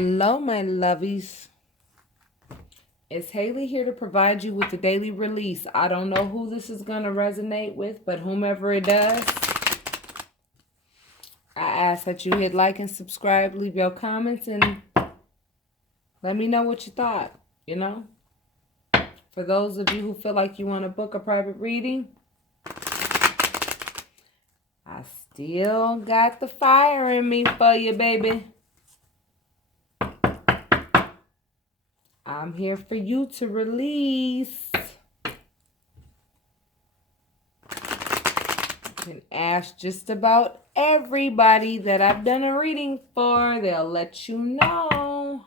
Hello, my lovies. It's Haley here to provide you with the daily release. I don't know who this is going to resonate with, but whomever it does, I ask that you hit like and subscribe, leave your comments, and let me know what you thought, you know? For those of you who feel like you want to book a private reading, I still got the fire in me for you, baby. I'm here for you to release. You can ask just about everybody that I've done a reading for. They'll let you know.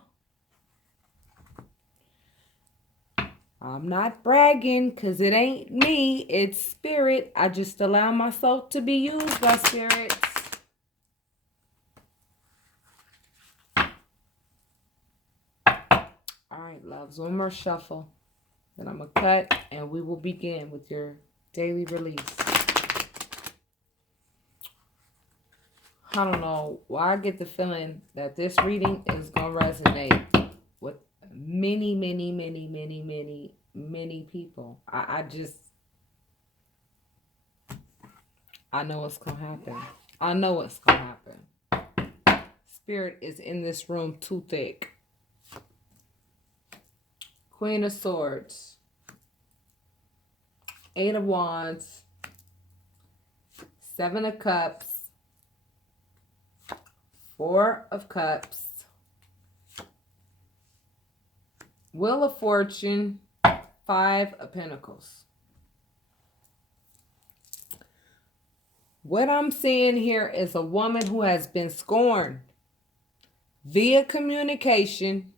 I'm not bragging because it ain't me. It's spirit. I just allow myself to be used by spirits. Alright, loves. One more shuffle. Then I'm going to cut and we will begin with your daily release. I don't know why I get the feeling that this reading is going to resonate with many people. I know what's going to happen. I know what's going to happen. Spirit is in this room too thick. Queen of Swords. Eight of Wands. Seven of Cups. Four of Cups. Wheel of Fortune. Five of Pentacles. What I'm seeing here is a woman who has been scorned via communication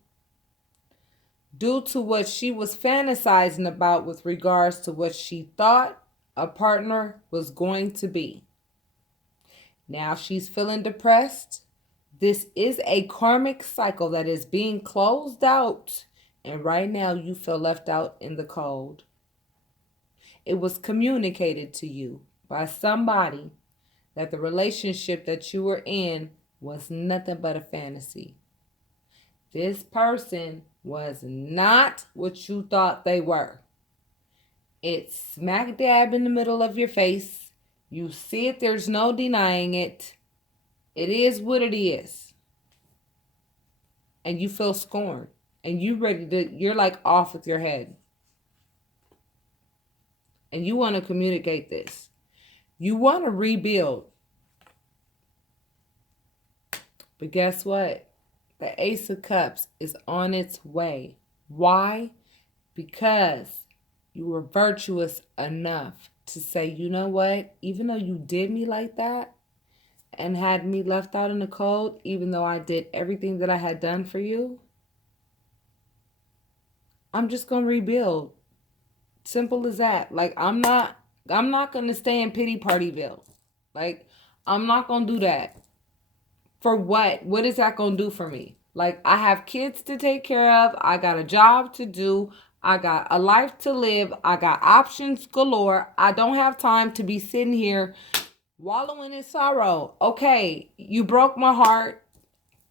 due to what she was fantasizing about with regards to what she thought a partner was going to be. Now she's feeling depressed. This is a karmic cycle that is being closed out. And right now you feel left out in the cold. It was communicated to you by somebody that the relationship that you were in was nothing but a fantasy. This person was not what you thought they were. It's smack dab in the middle of your face. You see it, there's no denying it. It is what it is. And you feel scorned. And you're like off with your head. And you want to communicate this. You want to rebuild. But guess what? The Ace of Cups is on its way. Why? Because you were virtuous enough to say, you know what? Even though you did me like that and had me left out in the cold, even though I did everything that I had done for you, I'm just going to rebuild. Simple as that. Like, I'm not going to stay in pity partyville. Like, I'm not going to do that. For what? What is that going to do for me? Like, I have kids to take care of. I got a job to do. I got a life to live. I got options galore. I don't have time to be sitting here wallowing in sorrow. Okay, you broke my heart.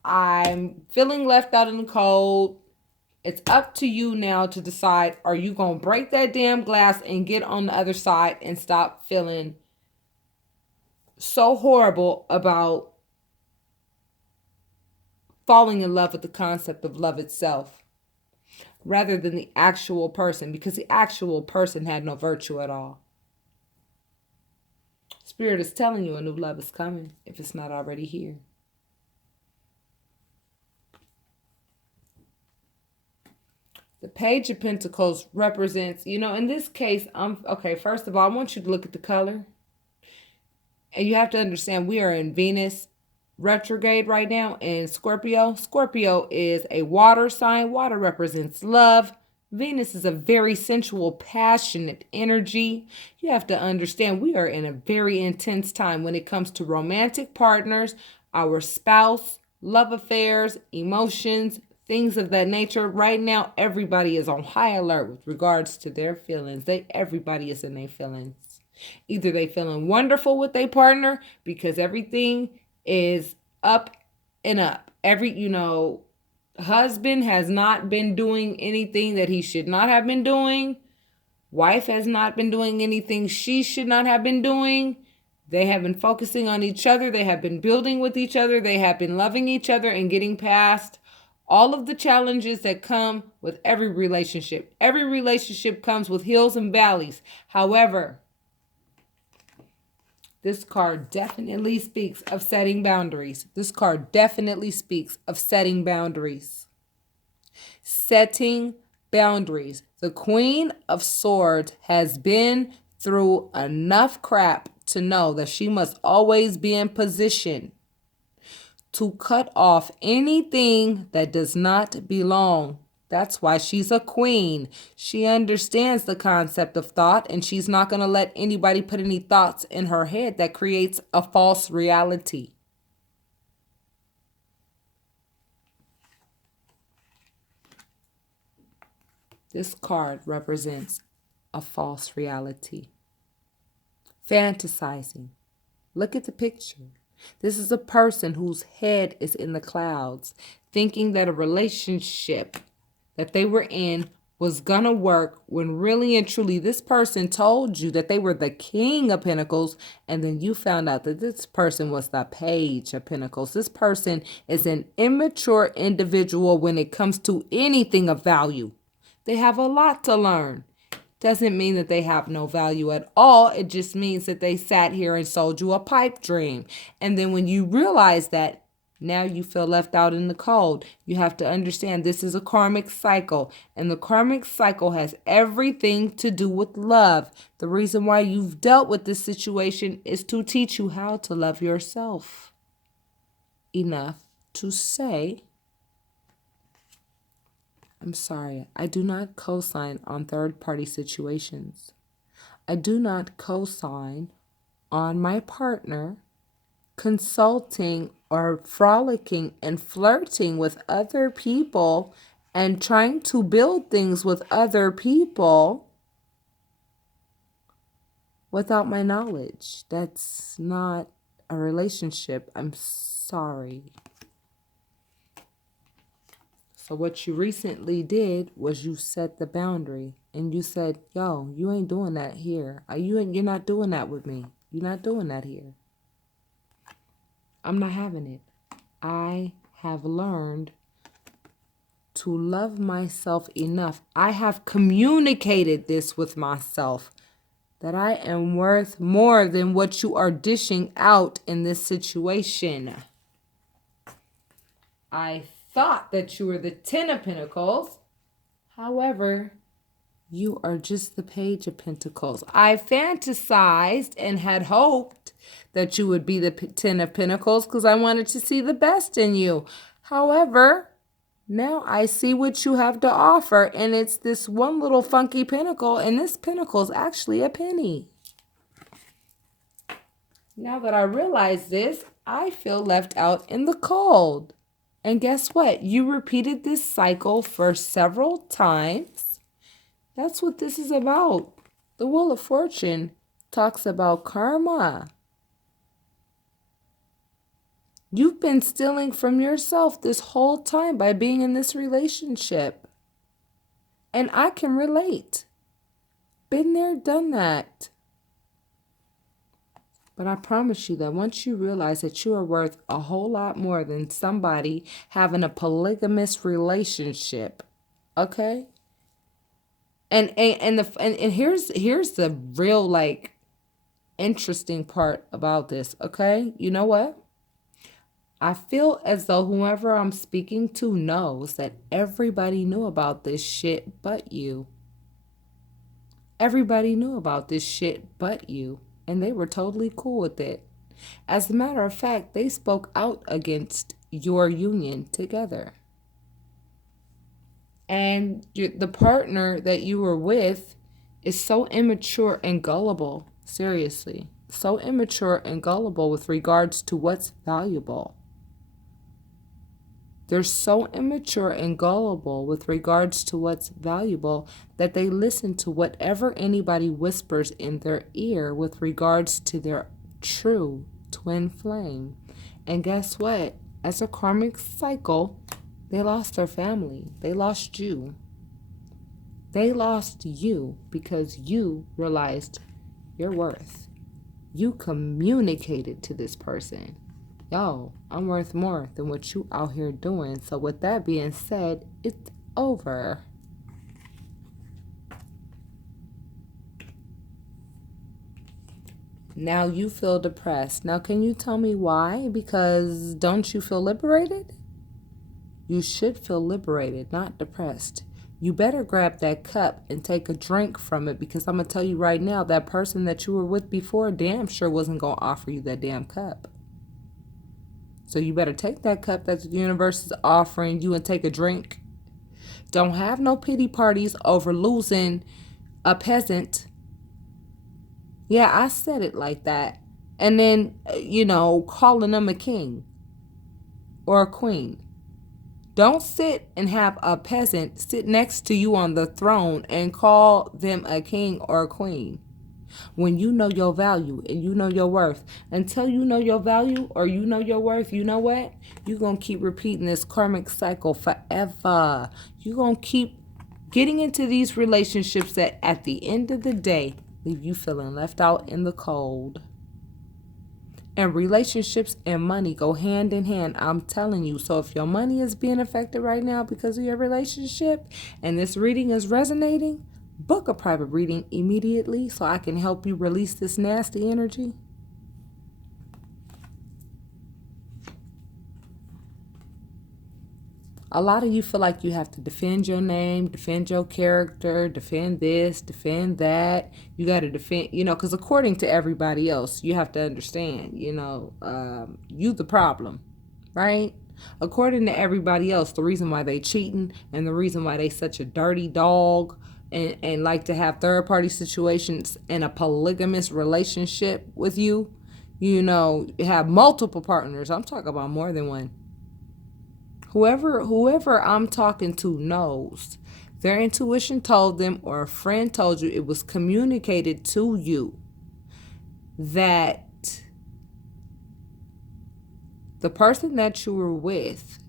I'm feeling left out in the cold. It's up to you now to decide, are you going to break that damn glass and get on the other side and stop feeling so horrible about falling in love with the concept of love itself rather than the actual person, because the actual person had no virtue at all. Spirit is telling you a new love is coming if it's not already here. The Page of Pentacles represents, in this case, okay, first of all, I want you to look at the color. And you have to understand we are in Venus retrograde right now in Scorpio. Scorpio is a water sign. Water represents love. Venus is a very sensual, passionate energy. You have to understand we are in a very intense time when it comes to romantic partners, our spouse, love affairs, emotions, things of that nature. Right now, everybody is on high alert with regards to their feelings. Everybody is in their feelings. Either they feeling wonderful with their partner because everything is up and up. Husband has not been doing anything that he should not have been doing. Wife has not been doing anything she should not have been doing. They have been focusing on each other. They have been building with each other. They have been loving each other and getting past all of the challenges that come with every relationship. Every relationship comes with hills and valleys. However, this card definitely speaks of setting boundaries. This card definitely speaks of setting boundaries. Setting boundaries. The Queen of Swords has been through enough crap to know that she must always be in position to cut off anything that does not belong. That's why she's a queen. She understands the concept of thought, and she's not going to let anybody put any thoughts in her head that creates a false reality. This card represents a false reality. Fantasizing. Look at the picture. This is a person whose head is in the clouds, thinking that a relationship that they were in was gonna work, when really and truly this person told you that they were the King of Pentacles, and then you found out that this person was the Page of Pentacles. This person is an immature individual when it comes to anything of value. They have a lot to learn. Doesn't mean that they have no value at all. It just means that they sat here and sold you a pipe dream. And then when you realize that, now you feel left out in the cold. You have to understand this is a karmic cycle. And the karmic cycle has everything to do with love. The reason why you've dealt with this situation is to teach you how to love yourself. Enough to say, I'm sorry, I do not co-sign on third-party situations. I do not co-sign on my partner consulting or frolicking and flirting with other people and trying to build things with other people without my knowledge. That's not a relationship. I'm sorry. So what you recently did was you set the boundary and you said, yo, you ain't doing that here. You're not doing that with me. You're not doing that here. I'm not having it. I have learned to love myself enough. I have communicated this with myself, that I am worth more than what you are dishing out in this situation. I thought that you were the Ten of Pentacles. However, you are just the Page of Pentacles. I fantasized and had hoped that you would be the Ten of Pentacles because I wanted to see the best in you. However, now I see what you have to offer, and it's this one little funky pentacle, and this pentacle is actually a penny. Now that I realize this, I feel left out in the cold. And guess what? You repeated this cycle for several times. That's what this is about. The Wheel of Fortune talks about karma. You've been stealing from yourself this whole time by being in this relationship. And I can relate. Been there, done that. But I promise you that once you realize that you are worth a whole lot more than somebody having a polygamous relationship, okay? And here's the real like interesting part about this, okay? You know what? I feel as though whoever I'm speaking to knows that everybody knew about this shit but you. Everybody knew about this shit but you. And they were totally cool with it. As a matter of fact, they spoke out against your union together. And the partner that you were with is so immature and gullible. Seriously. So immature and gullible with regards to what's valuable. They're so immature and gullible with regards to what's valuable that they listen to whatever anybody whispers in their ear with regards to their true twin flame. And guess what? As a karmic cycle, They lost their family. They lost you. They lost you because you realized your worth. You communicated to this person, yo, I'm worth more than what you out here doing. So with that being said, it's over. Now you feel depressed. Now can you tell me why? Because don't you feel liberated? You should feel liberated, not depressed. You better grab that cup and take a drink from it, because I'm going to tell you right now, that person that you were with before damn sure wasn't going to offer you that damn cup. So you better take that cup that the universe is offering you and take a drink. Don't have no pity parties over losing a peasant. Yeah, I said it like that. And then, calling them a king or a queen. Don't sit and have a peasant sit next to you on the throne and call them a king or a queen. When you know your value and you know your worth. Until you know your value or you know your worth, you know what? You're going to keep repeating this karmic cycle forever. You're going to keep getting into these relationships that at the end of the day leave you feeling left out in the cold. And relationships and money go hand in hand, I'm telling you. So if your money is being affected right now because of your relationship and this reading is resonating, book a private reading immediately so I can help you release this nasty energy. A lot of you feel like you have to defend your name, defend your character, defend this, defend that. You got to defend, because according to everybody else, you have to understand, you the problem, right? According to everybody else, the reason why they cheating and the reason why they such a dirty dog and like to have third-party situations in a polygamous relationship with you, have multiple partners. I'm talking about more than one. Whoever I'm talking to knows. Their intuition told them, or a friend told you, it was communicated to you that the person that you were with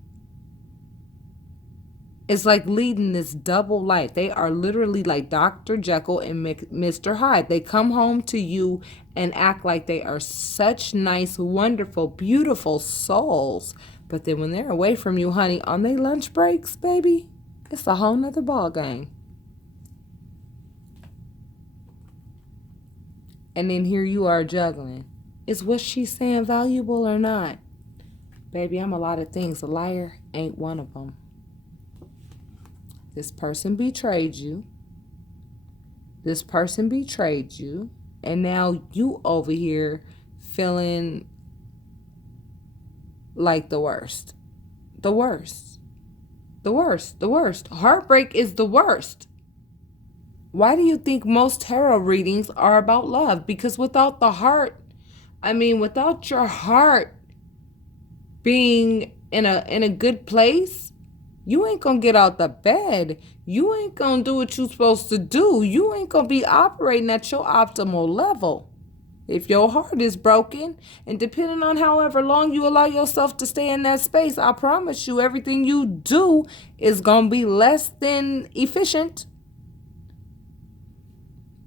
is like leading this double life. They are literally like Dr. Jekyll and Mr. Hyde. They come home to you and act like they are such nice, wonderful, beautiful souls. But then when they're away from you, honey, on their lunch breaks, baby, it's a whole nother ball game. And then here you are juggling. Is what she's saying valuable or not? Baby, I'm a lot of things. A liar ain't one of them. This person betrayed you. This person betrayed you. And now you over here feeling like the worst. The worst. The worst. The worst. Heartbreak is the worst. Why do you think most tarot readings are about love? Because without the heart, without your heart being in a good place, you ain't gonna get out the bed. You ain't gonna do what you're supposed to do. You ain't gonna be operating at your optimal level. If your heart is broken, and depending on however long you allow yourself to stay in that space, I promise you everything you do is gonna be less than efficient.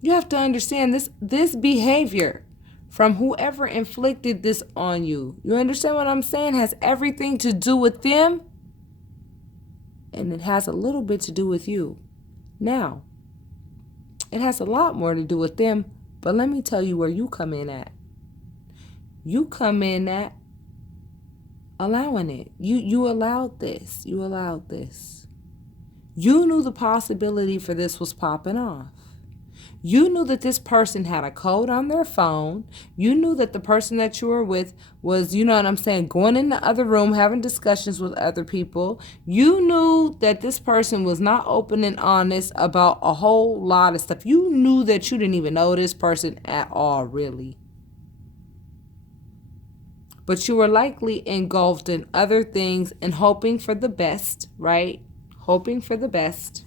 You have to understand this behavior from whoever inflicted this on you. You understand what I'm saying? Has everything to do with them. And it has a little bit to do with you. Now, it has a lot more to do with them, but let me tell you where you come in at. You come in at allowing it. You allowed this. You allowed this. You knew the possibility for this was popping off. You knew that this person had a code on their phone. You knew that the person that you were with was, going in the other room, having discussions with other people. You knew that this person was not open and honest about a whole lot of stuff. You knew that you didn't even know this person at all, really. But you were likely engulfed in other things and hoping for the best, right? Hoping for the best.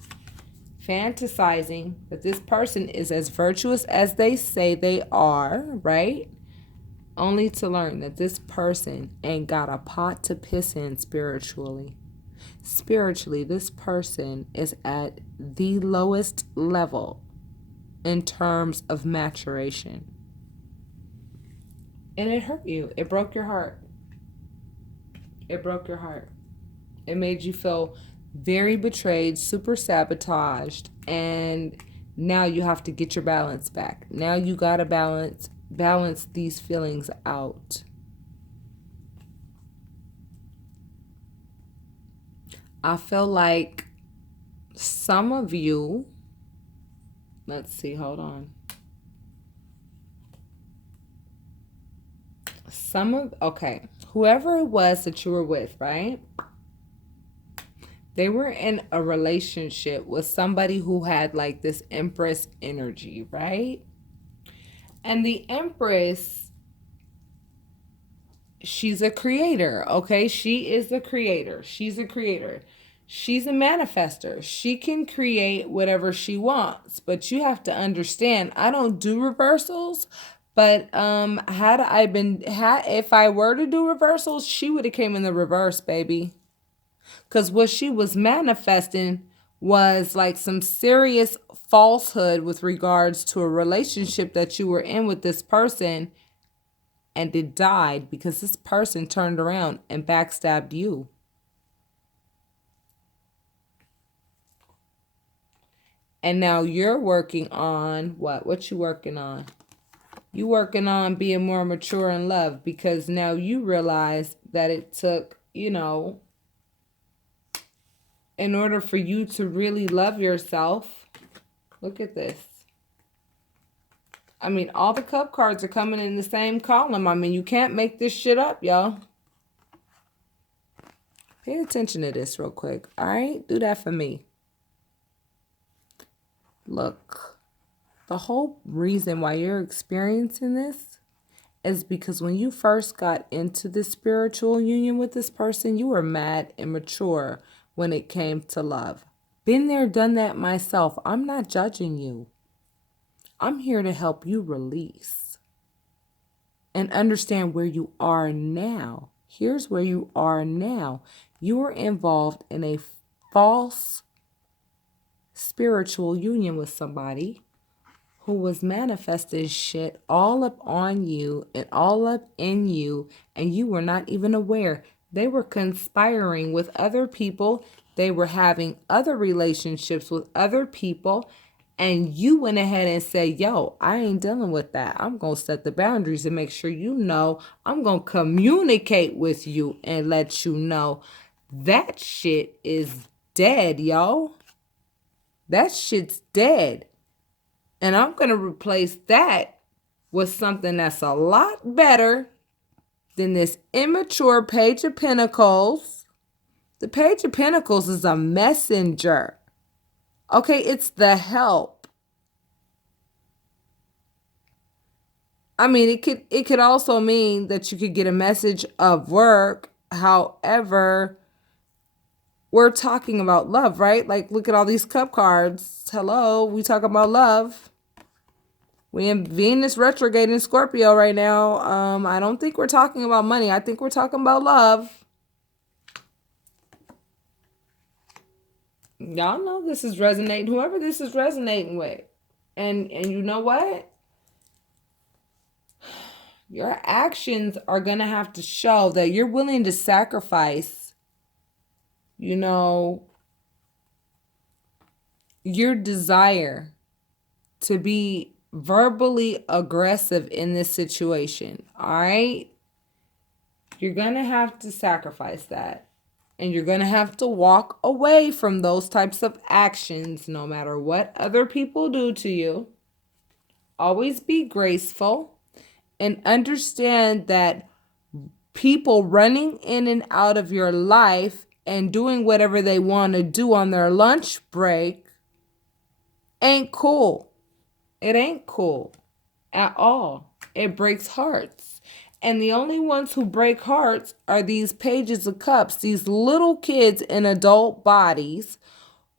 Fantasizing that this person is as virtuous as they say they are, right? Only to learn that this person ain't got a pot to piss in spiritually. Spiritually, this person is at the lowest level in terms of maturation. And it hurt you. It broke your heart. It broke your heart. It made you feel very betrayed, super sabotaged, and now you have to get your balance back. Now you got to balance these feelings out. I feel like some of you, let's see, hold on. Whoever it was that you were with, right? They were in a relationship with somebody who had like this Empress energy, right? And the Empress, she's a creator, okay? She is the creator. She's a creator. She's a manifester. She can create whatever she wants, but you have to understand, I don't do reversals, but if I were to do reversals, she would have came in the reverse, baby. Because what she was manifesting was like some serious falsehood with regards to a relationship that you were in with this person, and it died because this person turned around and backstabbed you. And now you're working on what? What you working on? You working on being more mature in love, because now you realize that it took, in order for you to really love yourself. Look at this. I mean, all the cup cards are coming in the same column. I mean, you can't make this shit up, y'all. Pay attention to this real quick, all right? Do that for me. Look, the whole reason why you're experiencing this is because when you first got into the spiritual union with this person, you were mad and immature when it came to love. Been there, done that myself. I'm not judging you. I'm here to help you release and understand where you are now. Here's where you are now. You were involved in a false spiritual union with somebody who was manifesting shit all up on you and all up in you, and you were not even aware. They were conspiring with other people. They were having other relationships with other people, and you went ahead and said, yo, I ain't dealing with that. I'm going to set the boundaries and make sure you know. I'm going to communicate with you and let you know that shit is dead, yo. That shit's dead. And I'm going to replace that with something that's a lot better than this immature Page of Pentacles. The Page of Pentacles is a messenger. Okay, it's the help. I mean, it could also mean that you could get a message of work. However, we're talking about love, right? Like, look at all these cup cards. Hello, we talk about love. We in Venus retrograde in Scorpio right now. I don't think we're talking about money. I think we're talking about love. Y'all know this is resonating. Whoever this is resonating with. And you know what? Your actions are going to have to show that you're willing to sacrifice, your desire to be verbally aggressive in this situation. All right? You're going to have to sacrifice that. And you're going to have to walk away from those types of actions no matter what other people do to you. Always be graceful and understand that people running in and out of your life and doing whatever they want to do on their lunch break ain't cool. It ain't cool at all. It breaks hearts. And the only ones who break hearts are these pages of cups, these little kids in adult bodies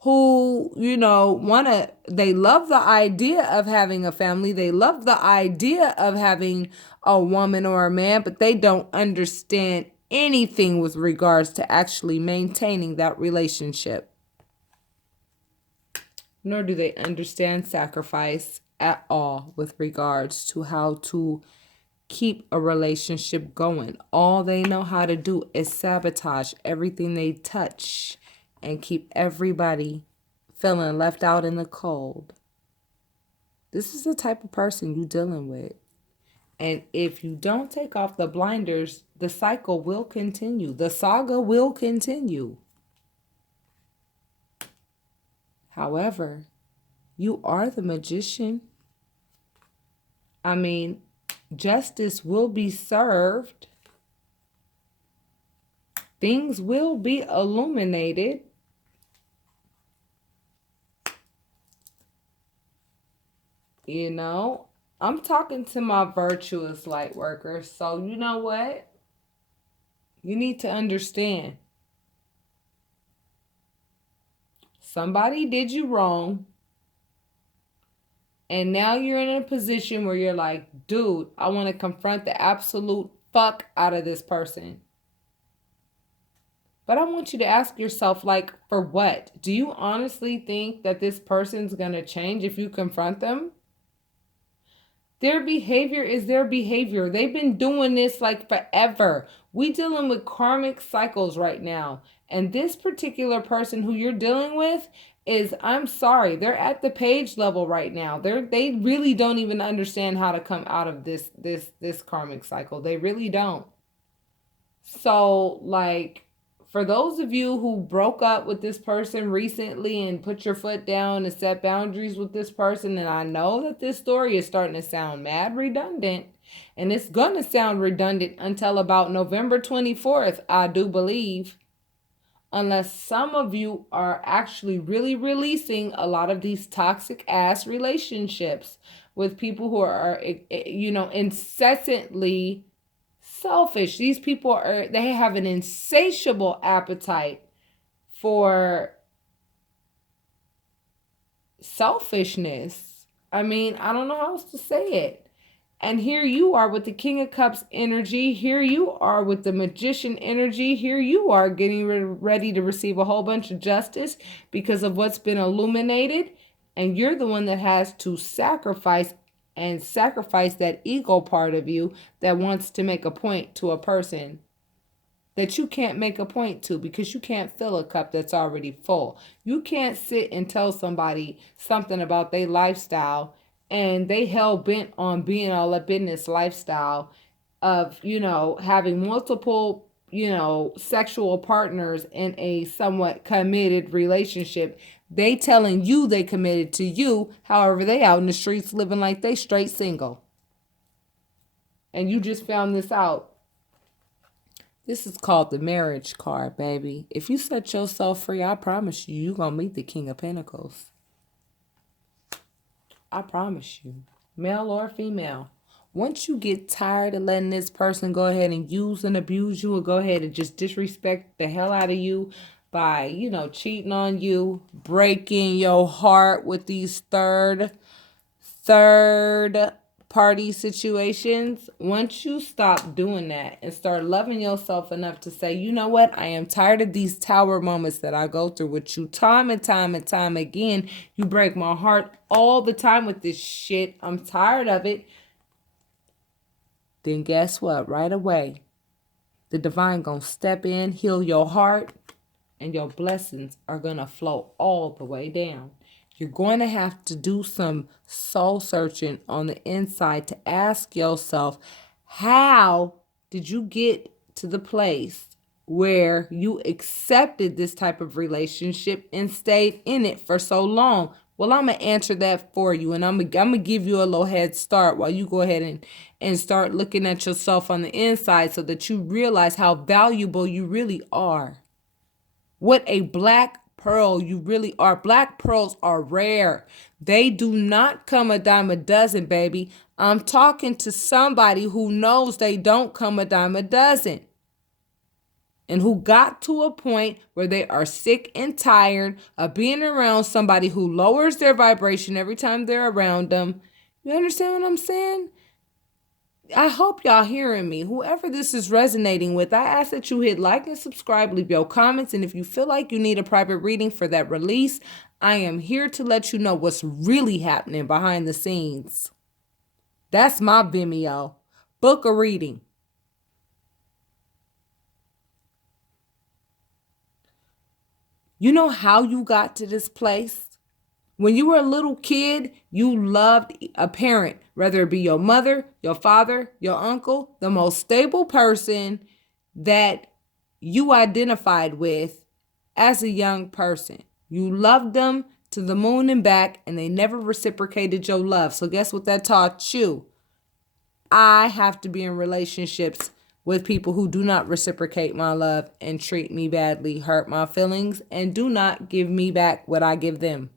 who, they love the idea of having a family. They love the idea of having a woman or a man, but they don't understand anything with regards to actually maintaining that relationship. Nor do they understand sacrifice at all with regards to how to keep a relationship going. All they know how to do is sabotage everything they touch and keep everybody feeling left out in the cold. This is the type of person you're dealing with. And if you don't take off the blinders, the cycle will continue. The saga will continue. However, you are the magician. I mean, justice will be served. Things will be illuminated. You know, I'm talking to my virtuous light workers. So you know what? You need to understand. Somebody did you wrong. And now you're in a position where you're like, dude, I want to confront the absolute fuck out of this person. But I want you to ask yourself, like, for what? Do you honestly think that this person's going to change if you confront them? Their behavior is their behavior. They've been doing this like forever. We dealing with karmic cycles right now. And this particular person who you're dealing with is, I'm sorry, they're at the page level right now. They really don't even understand how to come out of this karmic cycle. They really don't. So, like, for those of you who broke up with this person recently and put your foot down and set boundaries with this person, and I know that this story is starting to sound mad redundant, and it's going to sound redundant until about November 24th, I do believe, unless some of you are actually really releasing a lot of these toxic ass relationships with people who are, you know, incessantly selfish. These people they have an insatiable appetite for selfishness. I mean, I don't know how else to say it. And here you are with the King of Cups energy. Here you are with the Magician energy. Here you are getting ready to receive a whole bunch of justice because of what's been illuminated. And you're the one that has to sacrifice that ego part of you that wants to make a point to a person that you can't make a point to because you can't fill a cup that's already full. You can't sit and tell somebody something about their lifestyle and they hell bent on being all up in this lifestyle of, you know, having multiple, you know, sexual partners in a somewhat committed relationship. They telling you they committed to you. However, they out in the streets living like they straight single. And you just found this out. This is called the marriage card, baby. If you set yourself free, I promise you, you're going to meet the King of Pentacles. I promise you. Male or female. Once you get tired of letting this person go ahead and use and abuse you or go ahead and just disrespect the hell out of you by, you know, cheating on you, breaking your heart with these third party situations, once you stop doing that and start loving yourself enough to say, you know what, I am tired of these tower moments that I go through with you time and time and time again. You break my heart all the time with this shit. I'm tired of it. Then guess what? Right away, the divine gonna step in, heal your heart, and your blessings are gonna flow all the way down. You're going to have to do some soul searching on the inside to ask yourself, how did you get to the place where you accepted this type of relationship and stayed in it for so long? Well, I'm going to answer that for you, and I'm going to give you a little head start while you go ahead and start looking at yourself on the inside so that you realize how valuable you really are. What a black pearl you really are. Black pearls are rare. They do not come a dime a dozen, baby. I'm talking to somebody who knows they don't come a dime a dozen. And who got to a point where they are sick and tired of being around somebody who lowers their vibration every time they're around them. You understand what I'm saying? I hope y'all hearing me. Whoever this is resonating with, I ask that you hit like and subscribe, leave your comments, and if you feel like you need a private reading for that release, I am here to let you know what's really happening behind the scenes. That's my Vimeo. Book a reading. You know how you got to this place? When you were a little kid, you loved a parent, whether it be your mother, your father, your uncle, the most stable person that you identified with as a young person. You loved them to the moon and back, and they never reciprocated your love. So guess what that taught you? I have to be in relationships with people who do not reciprocate my love and treat me badly, hurt my feelings, and do not give me back what I give them.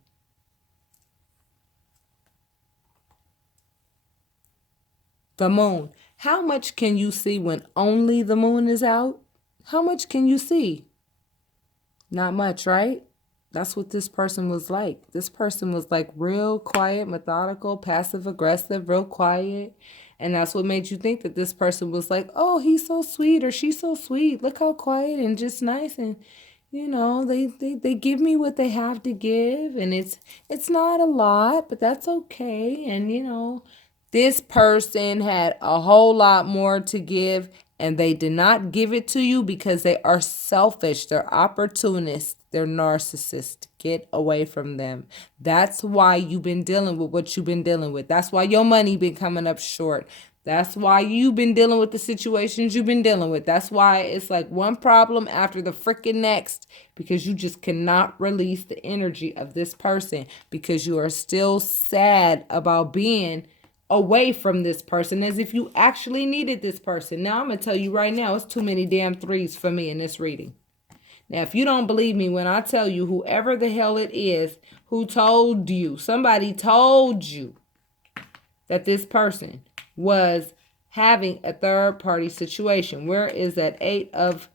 The moon. How much can you see when only the moon is out? How much can you see? Not much, right? That's what this person was like. This person was like real quiet, methodical, passive aggressive, real quiet. And that's what made you think that this person was like, oh, he's so sweet or she's so sweet. Look how quiet and just nice. And, you know, they give me what they have to give. And it's not a lot, but that's okay. And, you know, this person had a whole lot more to give, and they did not give it to you because they are selfish. They're opportunists. They're narcissists. Get away from them. That's why you've been dealing with what you've been dealing with. That's why your money been coming up short. That's why you've been dealing with the situations you've been dealing with. That's why it's like one problem after the freaking next, because you just cannot release the energy of this person because you are still sad about being away from this person as if you actually needed this person. Now, I'm going to tell you right now, it's too many damn threes for me in this reading. Now, if you don't believe me when I tell you, whoever the hell it is who told you, somebody told you that this person was having a third party situation. Where is that eight of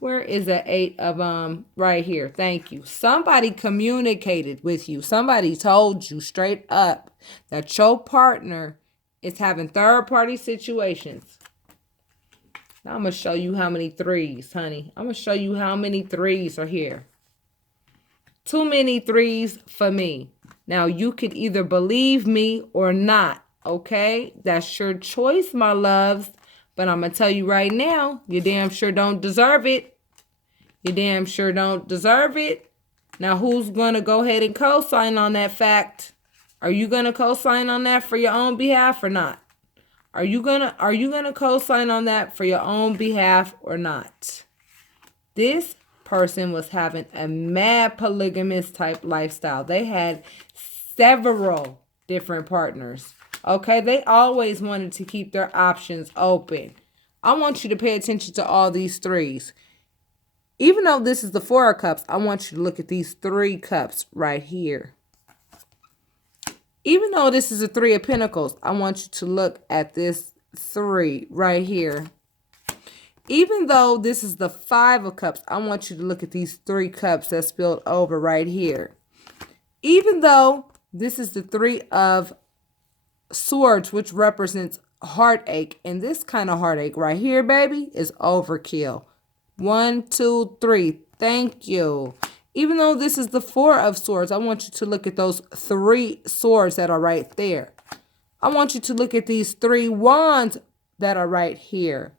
right here? Thank you. Somebody communicated with you. Somebody told you straight up that your partner is having third party situations. Now I'm going to show you how many threes, honey. I'm going to show you how many threes are here. Too many threes for me. Now you could either believe me or not, okay? That's your choice, my loves. But I'm going to tell you right now, you damn sure don't deserve it. You damn sure don't deserve it. Now, who's going to go ahead and co-sign on that fact? Are you going to co-sign on that for your own behalf or not? Are you gonna co-sign on that for your own behalf or not? This person was having a mad polygamous type lifestyle. They had several different partners. Okay, they always wanted to keep their options open. I want you to pay attention to all these threes. Even though this is the Four of Cups, I want you to look at these 3 cups right here. Even though this is a 3 of Pentacles, I want you to look at this 3 right here. Even though this is the 5 of Cups, I want you to look at these 3 cups that spilled over right here. Even though this is the 3 of Swords, which represents heartache, and this kind of heartache right here, baby, is overkill. 1, 2, 3. Thank you. Even though this is the 4 of Swords, I want you to look at those 3 swords that are right there. I want you to look at these 3 wands that are right here.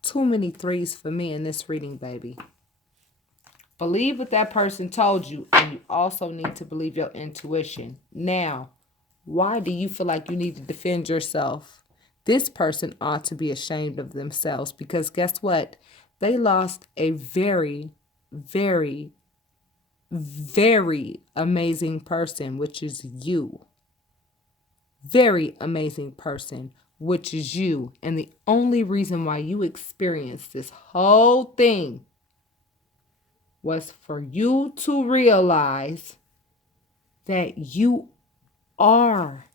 Too many threes for me in this reading, baby. Believe what that person told you, and you also need to believe your intuition. Now, why do you feel like you need to defend yourself? This person ought to be ashamed of themselves because guess what? They lost a very, very, very amazing person, which is you. Very amazing person, which is you. And the only reason why you experienced this whole thing was for you to realize that you are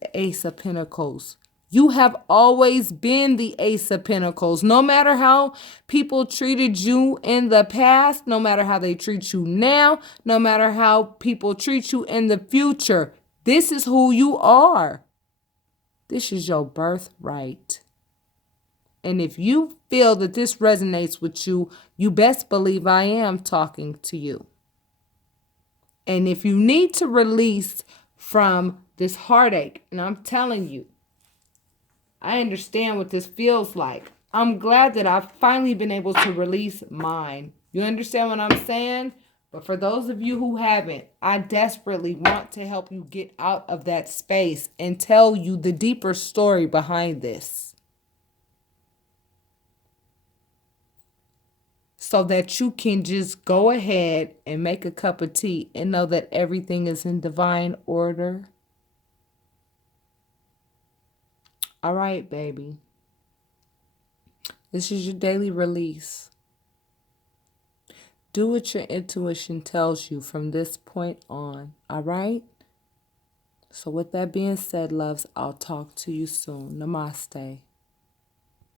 the Ace of Pentacles. You have always been the Ace of Pentacles. No matter how people treated you in the past, no matter how they treat you now, no matter how people treat you in the future, this is who you are. This is your birthright. And if you feel that this resonates with you, you best believe I am talking to you. And if you need to release from this heartache, and I'm telling you, I understand what this feels like. I'm glad that I've finally been able to release mine. You understand what I'm saying? But for those of you who haven't, I desperately want to help you get out of that space and tell you the deeper story behind this, so that you can just go ahead and make a cup of tea and know that everything is in divine order. All right, baby. This is your daily release. Do what your intuition tells you from this point on. All right? So with that being said, loves, I'll talk to you soon. Namaste.